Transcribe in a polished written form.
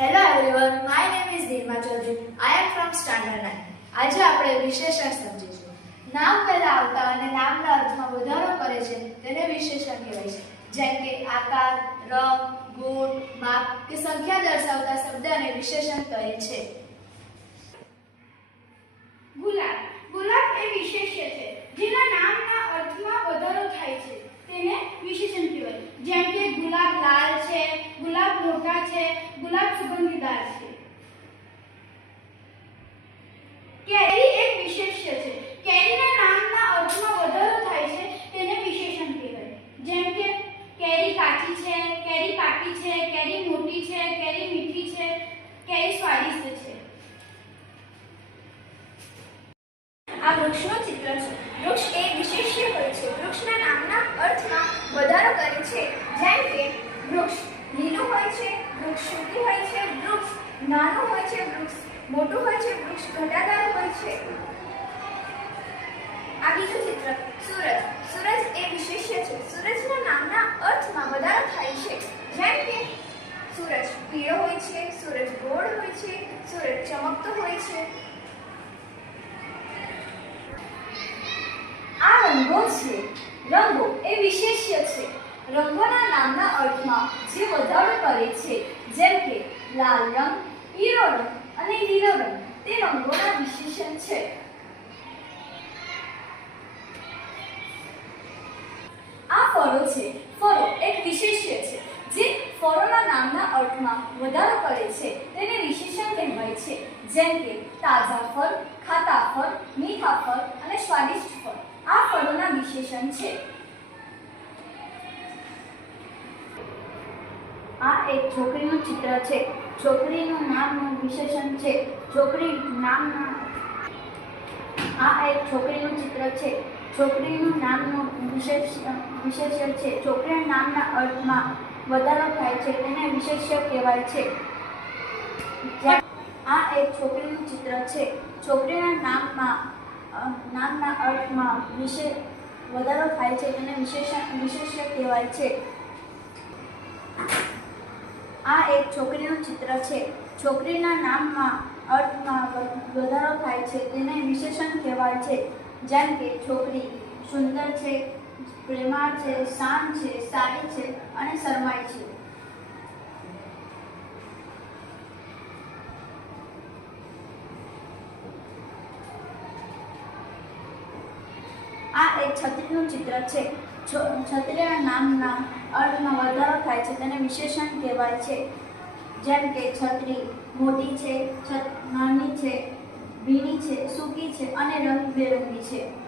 Hello everyone, my name is Neema Chaudhary. I am from Standard 9. આજે આપણે વિશેષણ સમજીશું. નામ પહેલા આવતા અને નામના અર્થમાં વધારો કરે છે તેને વિશેષણ કહેવાય છે. જેમ કે આકાર, રંગ, ગુણ, માપ કે સંખ્યા દર્શાવતા શબ્દને વિશેષણ કહે છે. ગુલાબ. ગુલાબ એ વિશેષ્ય છે જેના નામના અર્થમાં વધારો થાય છે તેને વિશેષણ કહેવાય. જેમ કે ગુલાબ લાલ છે, ગુલાબ મોટા છે, ગુલાબ સુગંધીદાર છે. કેરી એક વિશેષ્ય છે. કેરીના નામના અર્થમાં વધારો થાય છે તેને વિશેષણ કહેવાય. જેમ કે કેરી કાચી છે, કેરી પાકી છે, કેરી મોટી છે, કેરી મીઠી છે, કેરી સ્વાદિષ્ટ છે. આ વૃક્ષનું ચિત્ર છે. વૃક્ષ એ વિશેષ્ય હોય છે. વૃક્ષના નામના અર્થમાં વધારો કરે છે. જેમ કે વૃક્ષ લીલું હોય છે, વૃક્ષ સૂકું હોય છે, વૃક્ષ નાનું હોય છે, વૃક્ષ મોટું હોય છે, વૃક્ષ ઘટાદાર હોય છે. આ બીજું ચિત્ર સૂરજ. સૂરજ એ વિશેષ્ય છે. સૂરજના નામના અર્થમાં વધારો થાય છે. જેમ કે સૂરજ પીળો હોય છે, સૂરજ ગોળ હોય છે, સૂરજ ચમકતો હોય છે. આ રંગો છે. રંગો એ વિશેષ્ય છે. રંગોના નામના અર્થમાં જે વધારો કરે છે, જેમ કે લાલ રંગ, પીળો રંગ અને લીલો રંગ તે રંગોના વિશેષણ છે. આ ફળો છે. ફળો એક વિશેષ્ય છે. જે ફળોના નામના અર્થમાં વધારો કરે છે તેને વિશેષણ કહેવાય છે. જેમ કે તાજા ફળ, ખાટા ફળ, મીઠા ફળ અને સ્વાદિષ્ટ ફળ આ ફળોના વિશેષણ છે. આ એક છોકરીનું ચિત્ર છે. છોકરીનું નામનું વિશેષણ છે. આ એક છોકરીનું ચિત્ર છે. છોકરીનું નામનું વિશેષ્ય છે. છોકરીના નામના અર્થમાં વધારો થાય છે તેને વિશેષ્ય કહેવાય છે. આ એક છોકરીનું ચિત્ર છે. છોકરીના નામના અર્થમાં વધારો થાય છે તેને વિશેષ્ય કહેવાય છે. આ એક છોકરીનું ચિત્ર છે. છોકરીના નામમાં અર્થમાં વધારો થાય છે તેને વિશેષણ કહેવાય છે. જેમ કે છોકરી સુંદર છે, પ્રેમાળ છે, શાંત છે, સારી છે અને શરમાય છે. આ એક છત્રીનું ચિત્ર છે. છત્રીના નામના અર્થમાં વધારો થાય છે તેને વિશેષણ કહેવાય છે. જેમ કે છત્રી મોટી છે, નાની છે, ભીની છે, સૂકી છે અને રંગબેરંગી છે.